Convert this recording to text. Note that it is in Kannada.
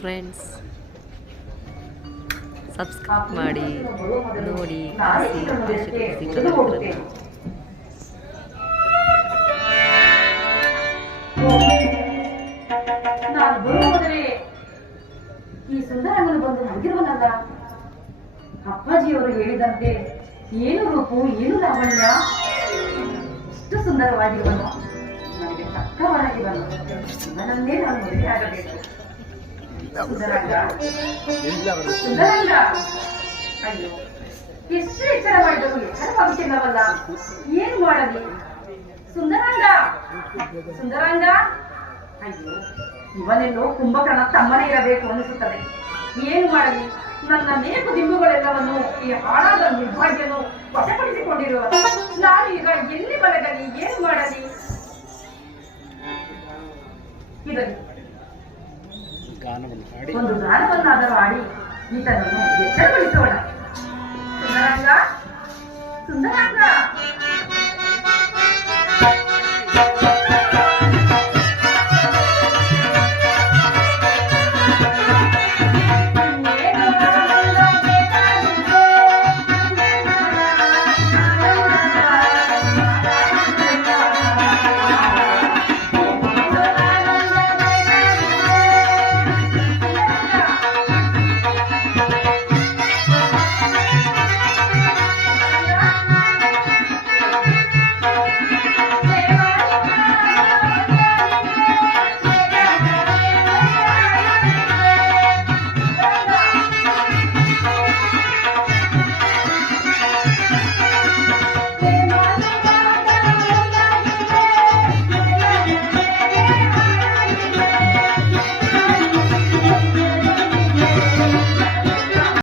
ಫ್ರೆಂಡ್ಸ್, ಸಬ್ಸ್ಕ್ರೈಬ್ ಮಾಡಿ ನೋಡಿ ಆರಿಸಿ ಆಶೀರ್ವದಿಸಿ ಈ ಸುಂದರವನ್ನು ಬಂದು ನಂಗಿರುವನಲ್ಲ. ಅಪ್ಪಾಜಿಯವರು ಹೇಳಿದಂತೆ ಏನು ರೂಪು ಏನು ಲಾವಣ್ಯ, ಇಷ್ಟು ಸುಂದರವಾಗಿರುವನು. ನನಗೆ ತಕ್ಕವನಾಗಿ ಬಂದು ಇವನನ್ನೇ ನಾನು ಮದುವೆ ಆಗಬೇಕು. ಸುಂದರಂಗ ಸುಂದರಂಗ, ಅಯ್ಯೋ ಎಷ್ಟು ಎಚ್ಚರ ಮಾಡಿದರು ಎಚ್ಚರವಾಗುತ್ತಿಲ್ಲವಲ್ಲ, ಏನು ಮಾಡಲಿ? ಸುಂದರಾಂಗ ಸುಂದರಾಂಗ, ಅಯ್ಯೋ ಇವನೆಲ್ಲೋ ಕುಂಭಕರ್ಣ ತಮ್ಮನೇ ಇರಬೇಕು ಅನಿಸುತ್ತದೆ. ಏನು ಮಾಡಲಿ? ನನ್ನ ನೇಪು ದಿಂಬುಗಳೆಲ್ಲವನ್ನು ಈ ಹಾಳಾದ ನಿರ್ಭಾಗ್ಯನು ವಶಪಡಿಸಿಕೊಂಡಿರುವ ನಾನು ಈಗ ಎಲ್ಲಿ ಬರಗಲಿ, ಏನು ಮಾಡಲಿ? ಇರಲಿ, ಒಂದು ಗಾನವನ್ನಾದರೂ ಆಡಿ ಈತನನ್ನು ಎಚ್ಚರಗೊಳಿಸೋಣ. ಸುಂದರಾಂಗ ಸುಂದರಾಂಗ,